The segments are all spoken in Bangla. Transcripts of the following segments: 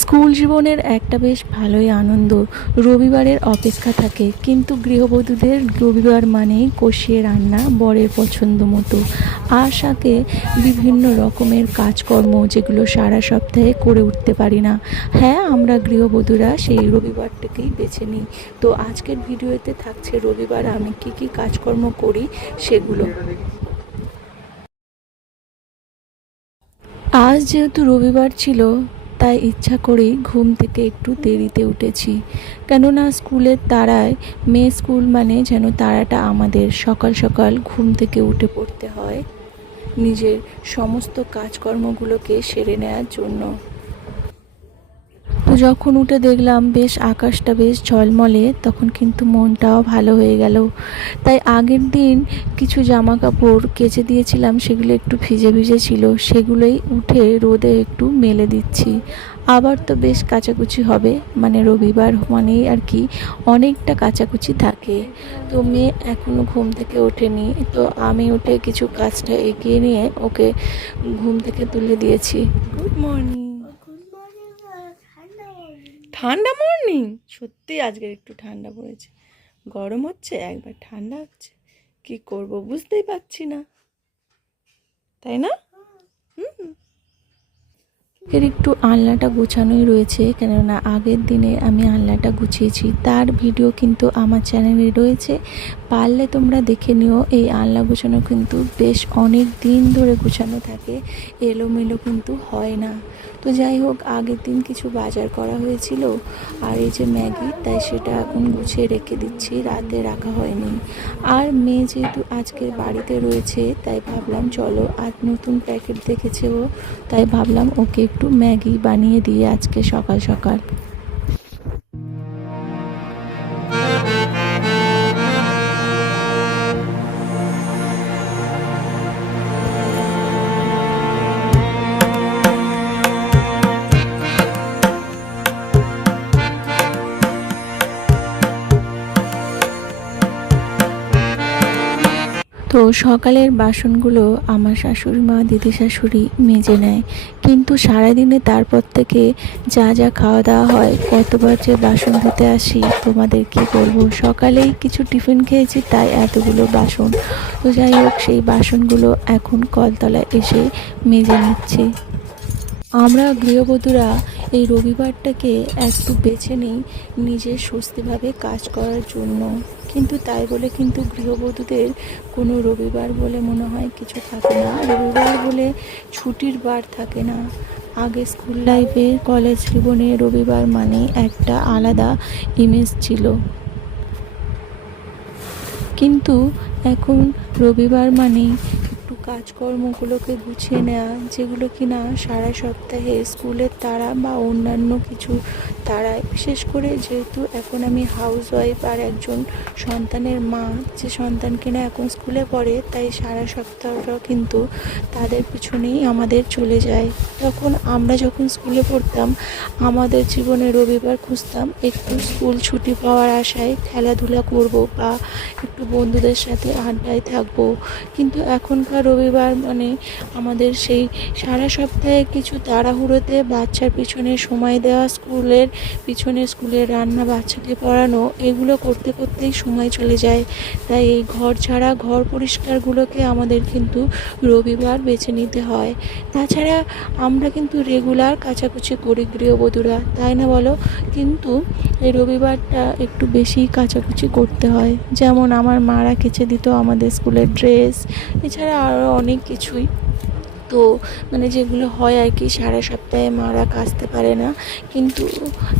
স্কুল জীবনের একটা বেশ ভালোই আনন্দ। রবিবারের অপেক্ষা থাকে, কিন্তু গৃহবধূদের রবিবার মানেই কষিয়ে রান্না বরের পছন্দ মতো। আশাকে বিভিন্ন রকমের কাজকর্ম যেগুলো সারা সপ্তাহে করে উঠতে পারি না। হ্যাঁ আমরা গৃহবধূরা সেই রবিবারটাকেই বেছে নিই। তো আজকের ভিডিওতে থাকছে রবিবার আমি কি কি কাজকর্ম করি সেগুলো। আজ যেহেতু রবিবার ছিল তাই ইচ্ছা করেই ঘুম থেকে একটু দেরিতে উঠেছি। কেননা স্কুলের তারায় মেয়ে স্কুল মানে যেন তারাটা আমাদের সকাল সকাল ঘুম থেকে উঠে পড়তে হয় নিজের সমস্ত কাজকর্মগুলোকে সেরে নেওয়ার জন্য। যখন উঠে দেখলাম বেশ আকাশটা বেশ ঝলমলে, তখন কিন্তু মনটাও ভালো হয়ে গেল। তাই আগের দিন কিছু জামা কাপড় কেচে দিয়েছিলাম, সেগুলো একটু ভিজে ভিজে ছিল, সেগুলোই উঠে রোদে একটু মেলে দিচ্ছি। আবার তো বেশ কাচাকুচি হবে মানে রবিবার মানেই আর কি অনেকটা কাচাকুচি থাকে। তো মেয়ে এখনও ঘুম থেকে ওঠেনি, তো আমি উঠে কিছু কাজটা এগিয়ে নিয়ে ওকে ঘুম থেকে তুলে দিয়েছি। Good morning. ঠান্ডা মর্নিং সত্যি আজকে একটু ঠান্ডা পড়েছে। গরম হচ্ছে, একবার ঠান্ডা হচ্ছে। কি করব বুঝতেই পারছি না। তাই না? হুম। এর একটু আলনাটা গুছানোই রয়েছে, কেননা আগের দিনে আমি আলনাটা গুছিয়েছি। তার ভিডিও কিন্তু আমার চ্যানেলে রয়েছে। পারলে তোমরা দেখে নিও, এই আলনা গুছানো কিন্তু বেশ অনেক দিন ধরে গোছানো থাকে, এলোমেলো কিন্তু হয় না। তো যাই হোক, আগের দিন কিছু বাজার করা হয়েছিল, আর এই যে ম্যাগি, তাই সেটা এখন গুছিয়ে রেখে দিচ্ছি, রাতে রাখা হয়নি। আর মেয়ে যেহেতু আজকে বাড়িতে রয়েছে, তাই ভাবলাম চলো, আজ নতুন প্যাকেট দেখেছে ও, তাই ভাবলাম ওকে একটু ম্যাগি বানিয়ে দিয়ে আজকে সকাল সকাল। সকালের বাসনগুলো আমার শাশুড়ি মা, দিদি শাশুড়ি মেজে নেয়। কিন্তু সারাদিনে তারপর থেকে যা যা খাওয়া দাওয়া হয়, কতবার যে বাসন ধুতে আসি, তোমাদের কি বলব? সকালেই কিছু টিফিন খেয়েছি, তাই এতগুলো বাসন। তো যাই হোক, সেই বাসনগুলো এখন কলতলায় এসে মেজে নিচ্ছে। আমরা গৃহবধূরা এই রবিবারটাকে একটু বেছে নিই নিজের স্বস্তিভাবে কাজ করার জন্য। কিন্তু তাই বলে কিন্তু গৃহবধূদের কোনো রবিবার বলে মনে হয় কিছু থাকে না। রবিবার বলে ছুটির বার থাকে না। আগে স্কুল লাইফে কলেজ জীবনে রবিবার মানে একটা আলাদা ইমেজ ছিল। কিন্তু এখন রবিবার মানে কাজকর্মগুলোকে গুছিয়ে নেওয়া যেগুলো কিনা সারা সপ্তাহে স্কুলের তারা বা অন্যান্য কিছু তারায়। বিশেষ করে যেহেতু এখন আমি হাউস ওয়াইফ আর একজন সন্তানের মা, যে সন্তান কিনা এখন স্কুলে পড়ে, তাই সারা সপ্তাহটা কিন্তু তাদের পিছনেই আমাদের চলে যায়। তখন আমরা যখন স্কুলে পড়তাম, আমাদের জীবনে রবিবার খুঁজতাম, একটু স্কুল ছুটি পাওয়ার আশায় খেলাধুলা করব বা একটু বন্ধুদের সাথে আড্ডায় থাকব। কিন্তু এখনকার রবিবার মানে আমাদের সেই সারা সপ্তাহে কিছু তাড়াহুড়োতে বাচ্চার পিছনে সময় দেওয়া, স্কুলের পিছনে স্কুলের রান্না, বাচ্চাকে পড়ানো, এগুলো করতে করতেই সময় চলে যায়। তাই এই ঘর ছাড়া ঘর পরিষ্কারগুলোকে আমাদের কিন্তু রবিবার বেছে নিতে হয়। তাছাড়া আমরা কিন্তু রেগুলার কাচাকুচি করি গৃহবধূরা, তাই না বলো? কিন্তু এই রবিবারটা একটু বেশি কাচাকুচি করতে হয়। যেমন আমার মারা কেচে দিত আমাদের স্কুলের ড্রেস, এছাড়া আরও অনেক কিছুই। তো মানে যেগুলো হয় আর কি, সারা সপ্তাহে মারা কাচতে পারে না। কিন্তু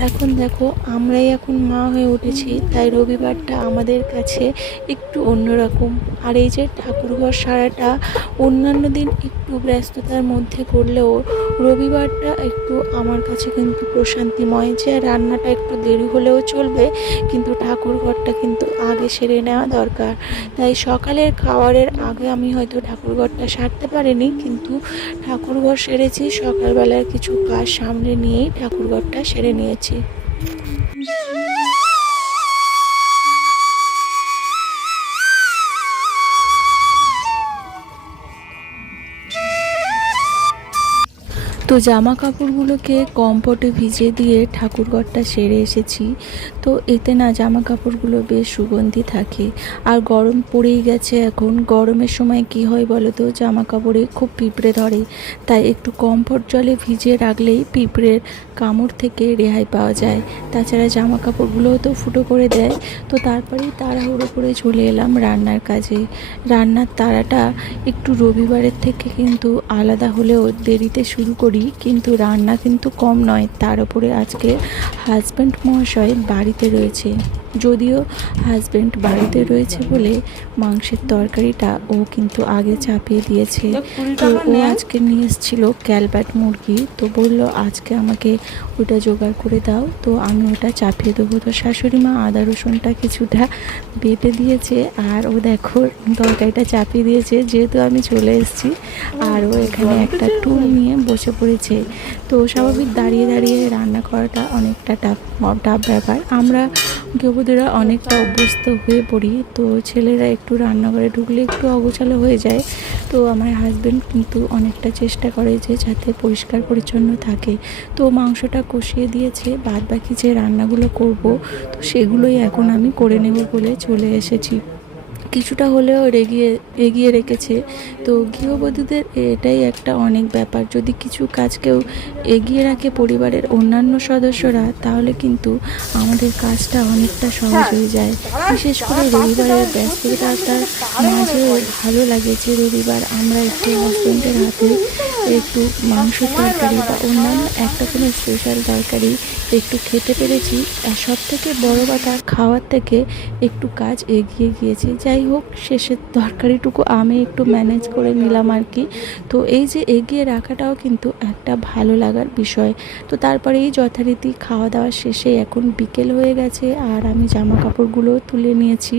এখন দেখো, আমরাই এখন মা হয়ে উঠেছি, তাই রবিবারটা আমাদের কাছে একটু অন্যরকম। আর এই যে ঠাকুরঘর সারাটা অন্যান্য দিন একটু ব্যস্ততার মধ্যে করলেও রবিবারটা একটু আমার কাছে কিন্তু প্রশান্তিময় যে রান্নাটা একটু দেরি হলেও চলবে, কিন্তু ঠাকুর ঘরটা কিন্তু আগে সেরে নেওয়া দরকার। তাই সকালের খাওয়ারের আগে আমি হয়তো ঠাকুর ঘরটা সারতে পারিনি, কিন্তু ঠাকুর ঘর সেরেছি, সকালবেলার কিছু কাজ সামনে নিয়েই ঠাকুর ঘরটা সেরে নিয়েছি। তো জামা কাপড়গুলোকে কম্পটে ভিজিয়ে দিয়ে ঠাকুরঘরটা সেরে এসেছি। তো এতে না জামা কাপড়গুলো বেশ সুগন্ধি থাকে। আর গরম পড়েই গেছে এখন। গরমের সময় কি হয় বলো তো? জামা কাপড়ে খুব পিঁপড়ে ধরে। তাই একটু কমফোর্ট জলে ভিজিয়ে রাখলেই পিঁপড়ের কামড় থেকে রেহাই পাওয়া যায়। তাছাড়া জামা কাপড়গুলোও তো ফুটো করে দেয়। তো তারপরেই তাড়াহুড়ো করে চলে এলাম রান্নার কাজে। রান্নার তাড়াটা একটু রবিবারের থেকে কিন্তু আলাদা হলেও দেরিতে শুরু করি। কিন্তু রান্না কিন্তু কম নয়। তার উপরে আজকে হাজব্যান্ড মহাশয় বাড়িতে রয়েছে। যদিও হাজব্যান্ড বাড়িতে রয়েছে বলে মাংসের তরকারিটা ও কিন্তু আগে চাপিয়ে দিয়েছে। তো ও আজকে নিয়ে এসেছিল ক্যালবাট মুরগি তো বলল আজকে আমাকে ওটা জোগাড় করে দাও। তো আমি ওটা চাপিয়ে দেবো। তো শাশুড়ি মা আদা রসুনটা কিছুটা বেটে দিয়েছে আর ও দেখো তরকারিটা চাপিয়ে দিয়েছে। যেহেতু আমি চলে এসেছি আর ও এখানে একটা টুল নিয়ে বসে পড়েছে। তো স্বাভাবিক দাঁড়িয়ে দাঁড়িয়ে রান্না করাটা অনেকটা টাফ টাফ ব্যাপার। আমরা গৃহবধূরা অনেকটা অভ্যস্ত হয়ে পড়ি। তো ছেলেরা একটু রান্নাঘরে ঢুকলে একটু অগোছালো হয়ে যায়। তো আমার হাজব্যান্ড কিন্তু অনেকটা চেষ্টা করে যে যাতে পরিষ্কার পরিচ্ছন্ন থাকে। তো মাংসটা কষিয়ে দিয়েছে বাদ বাকি যে রান্নাগুলো করব, তো সেগুলোই এখন আমি করে নেব বলে চলে এসেছি। কিছুটা হলেও এগিয়ে এগিয়ে রেখেছে। তো গৃহবধূদের এটাই একটা অনেক ব্যাপার। যদি কিছু কাজ কেউ এগিয়ে রাখে পরিবারের অন্যান্য সদস্যরা, তাহলে কিন্তু আমাদের কাজটা অনেকটা সহজ হয়ে যায়। বিশেষ করে রবিবারের ব্যস্ততাটার মাঝেও ভালো লাগে যে রবিবার আমরা একটু হাজব্যান্ডের হাতে একটু মাংস তরকারি বা অন্যান্য একটা কোনো স্পেশাল তরকারি একটু খেতে পেরেছি। আর সব থেকে বড়ো কথা, খাওয়ার থেকে একটু কাজ এগিয়ে গিয়েছে। যাই হোক শেষের তরকারিটুকু আমি একটু ম্যানেজ করে নিলাম আর কি। তো এই যে এগিয়ে রাখাটাও কিন্তু একটা ভালো লাগার বিষয়। তো তারপরে এই যথারীতি খাওয়া দাওয়া শেষে এখন বিকেল হয়ে গেছে আর আমি জামা কাপড়গুলো তুলে নিয়েছি।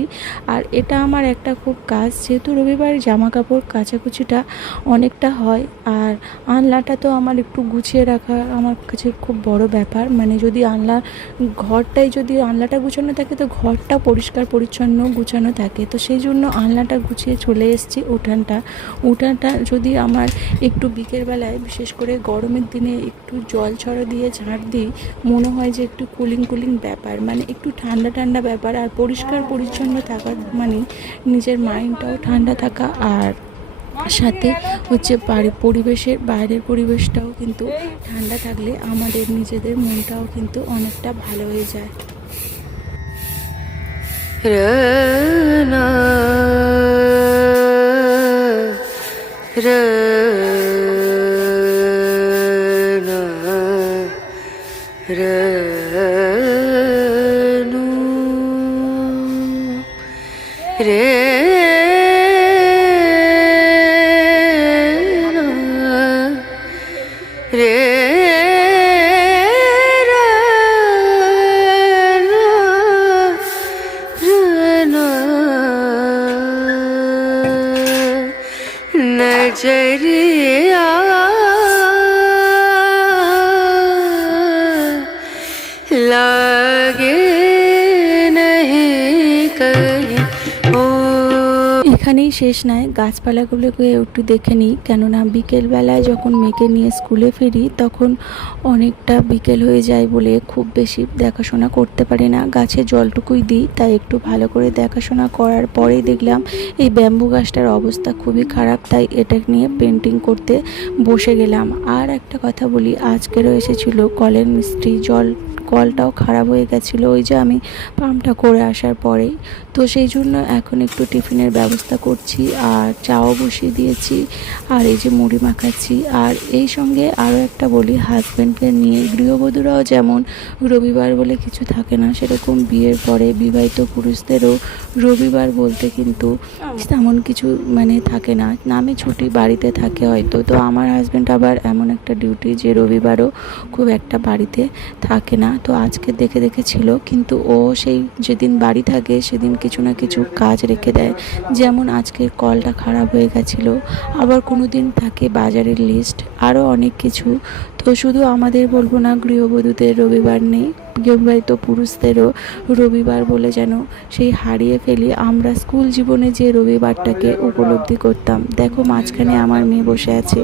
আর এটা আমার একটা খুব কাজ, যেহেতু রবিবার জামা কাপড় কাচাকুচিটা অনেকটা হয় আর আনলাটা তো আমার একটু গুছিয়ে রাখা আমার কাছে খুব বড় ব্যাপার। মানে যদি আনলা, ঘরটাই যদি আনলাটা গুছানো থাকে তো ঘরটা পরিষ্কার পরিচ্ছন্ন গুছানো থাকে। তো সেই জন্য আলনাটা গুছিয়ে চলে এসেছি উঠানটা। উঠানটা যদি আমার একটু বিকেলবেলায়, বিশেষ করে গরমের দিনে একটু জল ছড়া দিয়ে ঝাঁট দিই, মনে হয় যে একটু কুলিং কুলিং ব্যাপার। মানে একটু ঠান্ডা ঠান্ডা ব্যাপার আর পরিষ্কার পরিচ্ছন্ন থাকার মানে নিজের মাইন্ডটাও ঠান্ডা থাকা আর সাথে হচ্ছে বাড়ি পরিবেশের, বাইরের পরিবেশটাও কিন্তু ঠান্ডা থাকলে আমাদের নিজেদের মনটাও কিন্তু অনেকটা ভালো হয়ে যায়। রনা রনা রনু রে এখানেই শেষ নয়। গাছপালাগুলোকে একটু দেখে নিই। কেননা বিকেলবেলায় যখন মেয়েকে নিয়ে স্কুলে ফিরি, তখন অনেকটা বিকেল হয়ে যায় বলে খুব বেশি দেখাশোনা করতে পারি না। গাছে জলটুকুই দিই, তাই একটু ভালো করে দেখাশোনা করার পরেই দেখলাম এই ব্যাম্বু গাছটার অবস্থা খুবই খারাপ, তাই এটা নিয়ে পেন্টিং করতে বসে গেলাম। আর একটা কথা বলি, আজকেরও এসেছিল কলের মিস্ত্রি জল কলটাও খারাপ হয়ে গেছিল, ওই যে আমি পাম্পটা করে আসার পরেই। তো সেই জন্য এখন একটু টিফিনের ব্যবস্থা করছি, আর চাও বসিয়ে দিয়েছি, আর এই যে মুড়ি মাখাচ্ছি। আর এই সঙ্গে আরও একটা বলি হাজব্যান্ডকে নিয়ে, গৃহবধূরাও যেমন রবিবার বলে কিছু থাকে না, সেরকম বিয়ের পরে বিবাহিত পুরুষদেরও রবিবার বলতে কিন্তু তেমন কিছু মানে থাকে না। নামে ছুটি বাড়িতে থাকে হয়তো, তো আমার হাজব্যান্ড আবার এমন একটা ডিউটি যে রবিবারও খুব একটা বাড়িতে থাকে না। তো আজকে দেখে দেখে ছিল, কিন্তু ও সেই যেদিন বাড়ি থাকে সেদিন কিছু না কিছু কাজ রেখে দেয়। যেমন আজকের কলটা খারাপ হয়ে গেছিল, আবার কোনো দিন থাকে বাজারের লিস্ট আরও অনেক কিছু। তো শুধু আমাদের বলব না, গৃহবধূদের রবিবার নেই। বিবাহিত পুরুষদেরও রবিবার বলে যেন সেই হারিয়ে ফেলি, আমরা স্কুল জীবনে যে রবিবারটাকে উপলব্ধি করতাম। দেখো মাঝখানে আমার মেয়ে বসে আছে।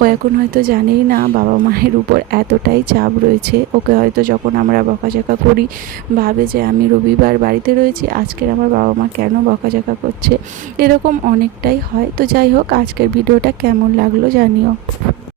ও এখন হয়তো জানেই না বাবা মায়ের উপর এতটাই চাপ রয়েছে। ওকে হয়তো যখন আমরা বকাঝকা করি, ভাবে যে আমি রবিবার বাড়িতে রয়েছি, আজকের আমার বাবা মা কেন বকাঝকা করছে? এরকম অনেকটাই হয়। তো যাই হোক, আজকের ভিডিওটা কেমন লাগল জানিও।